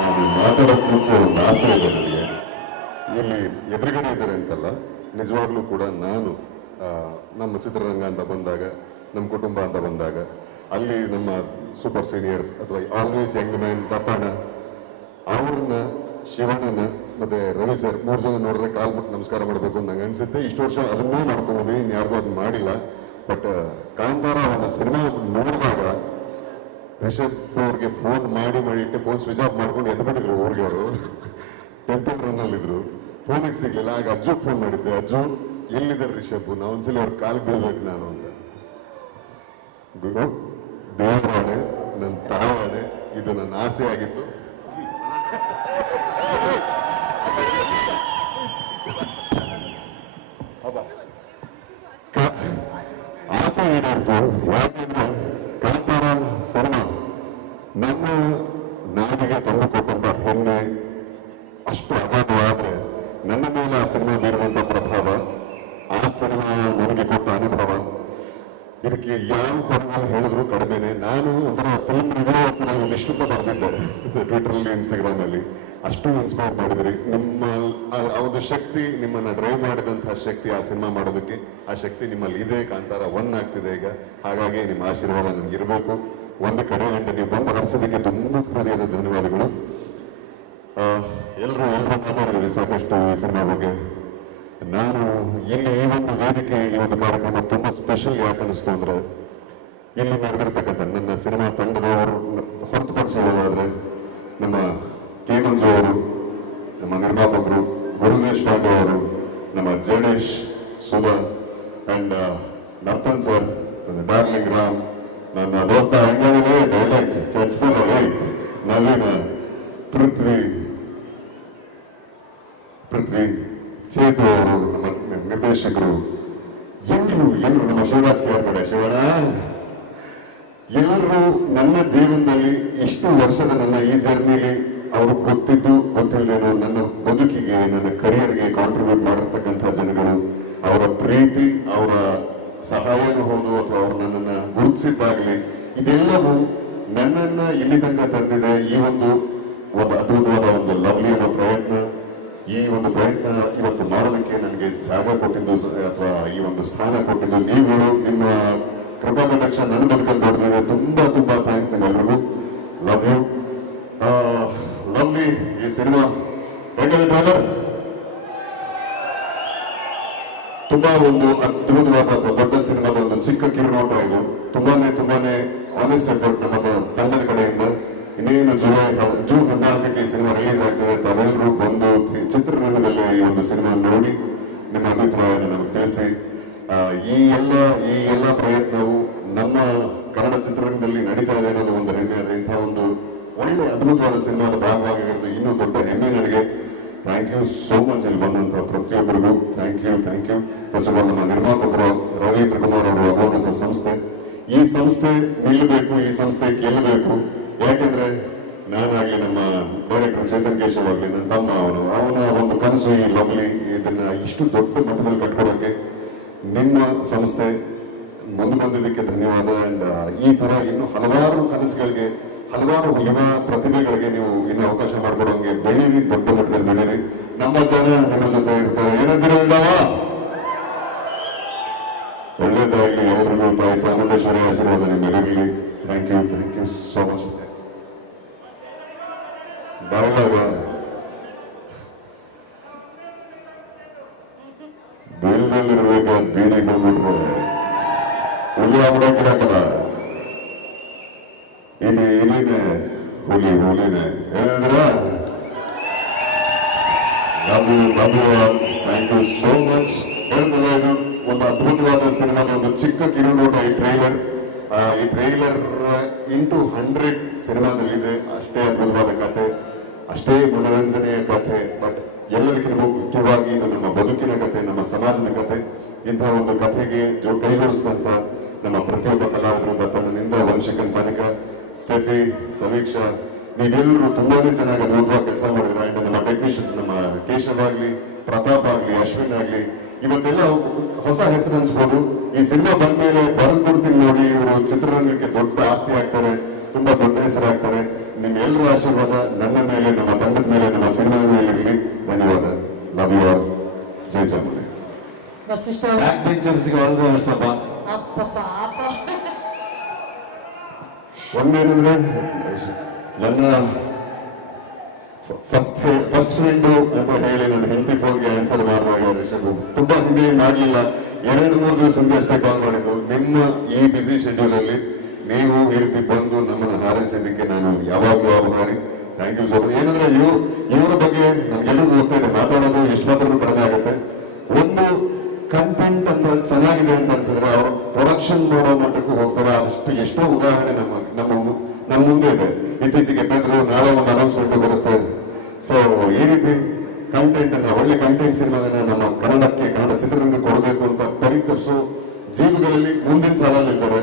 ನಾನು ಮಾತಾಡೋಕೆ ಮುಂಚೆ ಒಂದು ಆಸೆ ಇದೆ ನನಗೆ. ಇಲ್ಲಿ ಎದುರುಗಡೆ ಇದ್ದಾರೆ ಅಂತಲ್ಲ, ನಿಜವಾಗ್ಲೂ ಕೂಡ ನಾನು ನಮ್ಮ ಚಿತ್ರರಂಗ ಅಂತ ಬಂದಾಗ, ನಮ್ಮ ಕುಟುಂಬ ಅಂತ ಬಂದಾಗ, ಅಲ್ಲಿ ನಮ್ಮ ಸೂಪರ್ ಸೀನಿಯರ್ ಅಥವಾ ಆಲ್ವೇಸ್ ಯಂಗ್ ಮ್ಯಾನ್ ದತ್ತಣ್ಣ, ಅವ್ರನ್ನ, ಶಿವಣ್ಣನ, ಮತ್ತೆ ರವಿ ಸರ್ ಮೂರು ಜನ ನೋಡಿದ್ರೆ ಕಾಲ್ ಬಿಟ್ಟು ನಮಸ್ಕಾರ ಮಾಡಬೇಕು ಅಂತ ನಂಗೆ ಅನ್ಸುತ್ತೆ. ಇಷ್ಟು ವರ್ಷ ಅದನ್ನೇ ಮಾಡ್ಕೊಬೋದು ಇನ್ನು ಯಾರಿಗೂ ಅದನ್ನ ಮಾಡಿಲ್ಲ ಬಟ್ ಕಾಂತಾರ ಒಂದು ಸಿನಿಮಾ ನೋಡಿದಾಗ ರಿಷಬ್ ಅವ್ರಿಗೆ ಫೋನ್ ಮಾಡಿ ಮಾಡಿ ಇಟ್ಟು ಫೋನ್ ಸ್ವಿಚ್ ಆಫ್ ಮಾಡ್ಕೊಂಡು ಎದ್ಬಿಟ್ಟಿದ್ರು ಊರಿಗೆ ಅವರು. ಟೆಂಪಲ್ ರನ್ ಅಲ್ಲಿದ್ರು. ಫೋನಿಗೆ ಸಿಗ್ಲಿಲ್ಲ. ಆಗ ಅಜ್ಜು ಫೋನ್ ಮಾಡಿದ್ದೆ. ಅಜ್ಜು, ಎಲ್ಲಿದ್ದಾರೆ ರಿಷಬ್? ನಾ ಒಂದ್ಸಲಿ ಅವ್ರ ಕಾಲ್ ಬೀಳ್ಬೇಕು ನಾನು ಅಂತ. ದೇವರಾಣೆ ನನ್ನ ತಾವಾಣೆ ಇದು ನನ್ನ ಆಸೆ ಆಗಿತ್ತು. ಆಸೆ ಏನಾಯ್ತು? ಸಿನಿಮಾ ನಮ್ಮ ನಾಡಿಗೆ ತಂದುಕೊಟ್ಟಂತ ಹೆಮ್ಮೆ ಅಷ್ಟು ಅಗಾಧವಾದ್ರೆ ನನ್ನ ಮೇಲೆ ಆ ಸಿನಿಮಾ ಬೀರಿದಂತ ಪ್ರಭಾವ, ಆ ಸಿನಿಮಾ ನನಗೆ ಕೊಟ್ಟ ಅನುಭವ. ಇದಕ್ಕೆ ಯಾವ ಪದಗಳು ಹೇಳಿದ್ರು ಕಡಿಮೆನೆ. ನಾನು ಒಂಥರ ಫಿಲ್ಮ್ ರಿವ್ಯೂ ಆಗ್ತೀನಿ ಒಂದಿಷ್ಟುತ್ತ ಬರೆದಿದ್ದೆ ಟ್ವಿಟರ್ ಅಲ್ಲಿ ಇನ್ಸ್ಟಾಗ್ರಾಮ್ ಅಲ್ಲಿ. ಅಷ್ಟು ಇನ್ಸ್ಪೈರ್ ಮಾಡಿದ್ರಿ. ನಿಮ್ಮ, ಆ- ಒಂದು ಶಕ್ತಿ ನಿಮ್ಮನ್ನ ಡ್ರೈವ್ ಮಾಡಿದಂತಹ ಶಕ್ತಿ ಆ ಸಿನಿಮಾ ಮಾಡೋದಕ್ಕೆ, ಆ ಶಕ್ತಿ ನಿಮ್ಮಲ್ಲಿ ಇದೆ, ಕಾಂತಾರ ಒನ್ ಆಗ್ತಿದೆ ಈಗ. ಹಾಗಾಗಿ ನಿಮ್ಮ ಆಶೀರ್ವಾದ ನಮ್ಗೆ ಇರಬೇಕು. ಒಂದು ಕಡೆ ಅಂಡ್ ನೀವು ಬಂದು ಹರಿಸೋದಕ್ಕೆ ತುಂಬ ಹೃದಯದ ಧನ್ಯವಾದಗಳು. ಎಲ್ಲರೂ ಎಲ್ಲರೂ ಮಾತಾಡಿದ್ರಿ ಸಾಕಷ್ಟು ಈ ಸಿನಿಮಾ ಬಗ್ಗೆ. ನಾನು ಇಲ್ಲಿ ಈ ಒಂದು ವೇದಿಕೆ, ಈ ಒಂದು ಕಾರ್ಯಕ್ರಮ ತುಂಬಾ ಸ್ಪೆಷಲ್ ಯಾಕೆ ಅನಿಸ್ತು ಅಂದ್ರೆ, ಇಲ್ಲಿ ನಡೆದಿರ್ತಕ್ಕಂಥ ನನ್ನ ಸಿನಿಮಾ ತಂಡದವರು ಹೊರತುಪಡಿಸೋದಾದ್ರೆ ನಮ್ಮ ಕೆ ಅವರು, ನಮ್ಮ ನಿರ್ಮಾಪಕರು ಗುರುದೇಶ್ ಪಾಂಡೆ ಅವರು, ನಮ್ಮ Jadesh Sudha and Narthan sir darling Ram ನನ್ನ ದೋಸ್ತ ಹಂಗಾಗಲೇ ಡೈಲಾಗ್ಸ್ ಚರ್ಚ್ತಾರೆ ನವೀನ ಪೃಥ್ವಿ ಪೃಥ್ವಿ ಸೇತು ಅವರು ನಮ್ಮ ನಿರ್ದೇಶಕರು. ಎಲ್ಲರೂ ಎಲ್ಲರೂ ನಮ್ಮ ಶಿವರಾಜ್ ಕಡೆ ಶಿವಣ ಎಲ್ಲರೂ ನನ್ನ ಜೀವನದಲ್ಲಿ ಇಷ್ಟು ವರ್ಷದ ನನ್ನ ಈ ಜರ್ನಿಲಿ ಅವರು ಗೊತ್ತಿದ್ದು ಗೊತ್ತಿಲ್ಲದೇನೋ ನನ್ನ ಬದುಕಿಗೆ, ನನ್ನ ಕರಿಯರ್ಗೆ ಕಾಂಟ್ರಿಬ್ಯೂಟ್ ಮಾಡಿರ್ತಕ್ಕಂಥ ಜನಗಳು. ಅವರ ಪ್ರೀತಿ, ಅವರ ಸಹಾಯನ ಹೋದು ಅಥವಾ ಅವರು ನನ್ನನ್ನು ಗುರುತಿಸಿದ್ದಾಗಲಿ, ಇದೆಲ್ಲವೂ ನನ್ನನ್ನು ಇಲ್ಲಿ ತನಕ ತಂದಿದೆ. ಈ ಒಂದು ಒಂದು ಅದ್ಭುತವಾದ ಒಂದು ಲವ್ಲಿ ಅನ್ನೋ ಪ್ರಯತ್ನ, ಈ ಒಂದು ಪ್ರಯತ್ನ ಇವತ್ತು ಮಾಡೋದಕ್ಕೆ ನನಗೆ ಜಾಗ ಕೊಟ್ಟಿದ್ದು, ಅಥವಾ ಈ ಒಂದು ಸ್ಥಾನ ಕೊಟ್ಟಿದ್ದು ನೀವುಗಳು. ನಿಮ್ಮ ಕೃಪಾ ಕಟಾಕ್ಷ ನನ್ನ ಬದುಕಲ್ಲಿ ದೊಡ್ಡದಿದೆ ತುಂಬಾ ತುಂಬಾ ಥ್ಯಾಂಕ್ಸ್ ನಿಮ್ಮೆಲ್ಲರಿಗೂ ಲವ್ ಯು ಲವ್ಲಿ ಈ ಸಿನಿಮಾ ಹೇಗಿದೆ ಟ್ರೈಲರ್ ತುಂಬಾ ಒಂದು ಅದ್ಭುತವಾದ ದೊಡ್ಡ ಚಿಕ್ಕ ಕಿರುನೋಟ ಇದು ತುಂಬಾನೇ ತುಂಬಾನೇ ಆನೆಸ್ಟ್ ಎಫರ್ಟ್ ನಮ್ಮ ತಂಡದ ಕಡೆಯಿಂದ. ಇನ್ನೇನು ಜುಲೈ ಜೂನ್ ಹದಿನಾಲ್ಕಕ್ಕೆ ಈ ಸಿನಿಮಾ ರಿಲೀಸ್ ಆಗ್ತದೆ ತಾವೆಲ್ಲರೂ ಬಂದು ಚಿತ್ರರಂಗದಲ್ಲಿ ಈ ಒಂದು ಸಿನಿಮಾ ನೋಡಿ ನಿಮ್ಮ ಅಭಿಪ್ರಾಯವನ್ನು ನಮಗೆ ತಿಳಿಸಿ. ಈ ಎಲ್ಲ ಈ ಎಲ್ಲ ಪ್ರಯತ್ನವು ನಮ್ಮ ಕನ್ನಡ ಚಿತ್ರರಂಗದಲ್ಲಿ ನಡೀತಾ ಇದೆ ಅನ್ನೋದು ಒಂದು ಹೆಮ್ಮೆ. ಇಂತಹ ಒಂದು ಒಳ್ಳೆ ಅದ್ಭುತವಾದ ಸಿನಿಮಾದ ಭಾಗವಾಗಿರೋದು ಇನ್ನೂ ದೊಡ್ಡ ಹೆಮ್ಮೆ ನನಗೆ. ಥ್ಯಾಂಕ್ ಯು ಸೋ ಮಚ್ ಇಲ್ಲಿ ಬಂದಂತ ಪ್ರತಿಯೊಬ್ಬರಿಗೂ. Thank you thank you first ನಮ್ಮ ನಿರ್ಮಾಪಕರು ರವೀಂದ್ರ ಕುಮಾರ್ ಅವರು ಅಗೋಣಸ ಸಂಸ್ಥೆ. ಈ ಸಂಸ್ಥೆ ನಿಲ್ಲಬೇಕು, ಈ ಸಂಸ್ಥೆ ಗೆಲ್ಲಬೇಕು. ಯಾಕೆಂದ್ರೆ ನಾನಾಗಲಿ ನಮ್ಮ ಡೈರೆಕ್ಟರ್ ಚೇತನ್ ಕೇಶವ್ ಆಗಲಿ, ನನ್ನ ತಮ್ಮ ಅವನು ಅವನ ಒಂದು ಕನಸು ಈ ಲವ್ಲಿ ಇದನ್ನ ಇಷ್ಟು ದೊಡ್ಡ ಮಟ್ಟದಲ್ಲಿ ಕಟ್ಕೊಡೋಕೆ ನಿಮ್ಮ ಸಂಸ್ಥೆ ಮುಂದೆ ಬಂದಿದ್ದಕ್ಕೆ ಧನ್ಯವಾದ. ಅಂಡ್ ಈ ತರ ಇನ್ನು ಹಲವಾರು ಕನಸುಗಳಿಗೆ ಹಲವಾರು ಯುವ ಪ್ರತಿಭೆಗಳಿಗೆ ನೀವು ಇನ್ನು ಅವಕಾಶ ಮಾಡಿಕೊಡೋಂಗೆ ಬೆಳೀರಿ ದೊಡ್ಡ ಮಟ್ಟದಲ್ಲಿ ಬೆಳೀರಿ. ನಮ್ಮ ಜನ ನಿಮ್ಮ ಜೊತೆ ಇರ್ತಾರೆ. ಏನಂತೀರ ಇಲ್ಲವಾ ಒಳ್ಳೇದಾಗಲಿ ಎಲ್ರಿಗೂ ತಾಯಿ ಚಾಮುಂಡೇಶ್ವರಿ ಆಶೀರ್ವಾದ ನಿಮ್ಮೆಲ್ಲರಿರಲಿ thank you thank you so much dialogue ಬೀಲ್ದಲ್ಲಿರ್ಬೇಕಾದ ಬೀನಿಗೆ ಬಂದ್ಬಿಟ್ರೆ ಹುಲಿ ಆಗ್ಬಿಡಕ್ಕಿರಕಲ್ಲ ಇಲ್ಲಿ ಇಲ್ಲಿನೇ ಹುಲಿ ನಾವು ಥ್ಯಾಂಕ್ ಯು ಸೋ ಮಚ್ ಹೇಳಿದ್ರಲ್ಲ ಇದು ಒಂದು ಅದ್ಭುತವಾದ ಸಿನಿಮಾದ ಒಂದು ಚಿಕ್ಕ ಕಿರುನೋಟ ಈ ಟ್ರೈಲರ್ ಈ ಟ್ರೈಲರ್ ಇಂಟು ಹಂಡ್ರೆಡ್ ಸಿನಿಮಾದಲ್ಲಿದೆ ಅಷ್ಟೇ ಅದ್ಭುತವಾದ ಕತೆ ಅಷ್ಟೇ ಮನೋರಂಜನೆಯ ಕಥೆ ಬಟ್ ಎಲ್ಲರಿಗೂ ಮುಖ್ಯವಾಗಿ ಇದು ನಮ್ಮ ಬದುಕಿನ ಕತೆ ನಮ್ಮ ಸಮಾಜದ ಕತೆ ಇಂತಹ ಒಂದು ಕಥೆಗೆ ಕೈ ಜೋಡಿಸಿದಂತ ನಮ್ಮ ಪ್ರತಿಯೊಬ್ಬ ಕಲಾವಿದರು ದತ್ತಣ್ಣನಿಂದ ವಂಶಿಕನ್ ತನಕ ಸ್ಟೆಫಿ ಸಮೀಕ್ಷಾ ನೀವೆಲ್ಲರೂ ತುಂಬಾನೇ ಚೆನ್ನಾಗಿ ಅದ್ಭುತವಾಗಿ ಕೆಲಸ ಮಾಡಿದ್ರೆ ಅಂಡ್ ನಮ್ಮ ಟೆಕ್ನಿಷಿಯನ್ಸ್ ನಮ್ಮ ಕೇಶವ್ ಆಗಲಿ ಪ್ರತಾಪ್ ಆಗಲಿ ಅಶ್ವಿನ್ ಆಗಲಿ ಇವತ್ತೆಲ್ಲ ಹೊಸ ಹೆಸರು ಅನ್ಸ್ಬೋದು. ಈ ಸಿನಿಮಾ ಬಂದ್ಮೇಲೆ ಬರೆದು ಕೊಡ್ತೀನಿ ನೋಡಿ ಇವರು ಚಿತ್ರರಂಗಕ್ಕೆ ದೊಡ್ಡ ಆಸ್ತಿ ಆಗ್ತಾರೆ ತುಂಬಾ ದೊಡ್ಡ ಹೆಸರಾಗ್ತಾರೆ ನಿಮ್ಮ ಎಲ್ಲರ ಆಶೀರ್ವಾದ ನನ್ನ ಮೇಲೆ ನಮ್ಮ ತಂಡದ ಮೇಲೆ ನಮ್ಮ ಸಿನಿಮಾ ಮೇಲೆ ಇರಲಿ. ಧನ್ಯವಾದ. ಲವ್ ಯು ಆಲ್ ಜೈ ಚಾಮುಂಡಿ ಬ್ಯಾಕ್ ಬೆಂಚರ್ಸ್ಗೆ ಒಂದೇನಂದ್ರೆ? ನನ್ನ ಫಸ್ಟ್ ಫಸ್ಟ್ ಫ್ರೆಂಡು ಅಂತ ಹೇಳಿ ನನ್ನ ಹೆಂಡತಿ ಫೋನ್ಗೆ ಆನ್ಸರ್ ಮಾಡುವಾಗ ರಿಷಬ್, ತುಂಬಾ ಹಿಂದೆ ಮಾಡಲಿಲ್ಲ ಎರಡು, ಮೂರು ದಿವಸದಿಂದ ಅಷ್ಟೇ ಕಾಲ್ ಮಾಡಿದ್ದು. ನಿಮ್ಮ ಈ ಬಿಸಿ ಶೆಡ್ಯೂಲ್ ಅಲ್ಲಿ ನೀವು ಈ ರೀತಿ ಬಂದು ನಮ್ಮನ್ನು ಹಾರೈಸಿದ್ದಕ್ಕೆ ನಾನು ಯಾವಾಗಲೂ ಆಭಾರಿ ಥ್ಯಾಂಕ್ ಯು ಸೊ ಮಚ್ ಏನಂದ್ರೆ ಇವ್ ಇವರ ಬಗ್ಗೆ ನಮ್ಗೆಲ್ಲರಿಗೂ ಗೊತ್ತಾ ಇದೆ. ಮಾತಾಡೋದು ಎಷ್ಟು ಮಾತ್ರ ಕಡಿಮೆ ಆಗುತ್ತೆ. ಒಂದು ಕಂಟೆಂಟ್ ಅಂತ ಚೆನ್ನಾಗಿದೆ ಅಂತ ಅನ್ಸಿದ್ರೆ ಅವ್ರು ಪ್ರೊಡಕ್ಷನ್ ಮಾಡೋ ಮಟ್ಟಕ್ಕೂ ಹೋಗ್ತಾರೆ. ಅದಷ್ಟು ಎಷ್ಟೋ ಉದಾಹರಣೆ ನಮ್ಮ ನಮ್ಮ ನಮ್ಮ ಮುಂದೆ ಇದೆ. ಇತ್ತೀಚೆಗೆ ಬೆದ್ರು ನಾಳೆ ಒಂದು ಅನೌನ್ಸ್ಮೆಂಟ್ ಬರುತ್ತೆ. ಸೊ ಈ ರೀತಿ ಕಂಟೆಂಟ್ ಅನ್ನ ಒಳ್ಳೆ ಕಂಟೆಂಟ್ ಸಿನಿಮಾಗಳನ್ನ ನಮ್ಮ ಕನ್ನಡಕ್ಕೆ, ಕನ್ನಡ ಚಿತ್ರರಂಗ ಕೊಡಬೇಕು ಅಂತ ಪರಿತರಿಸೋ ಜೀವಿಗಳಲ್ಲಿ ಮುಂದಿನ ಸಾಲಲ್ಲಿ ಇದ್ದಾರೆ.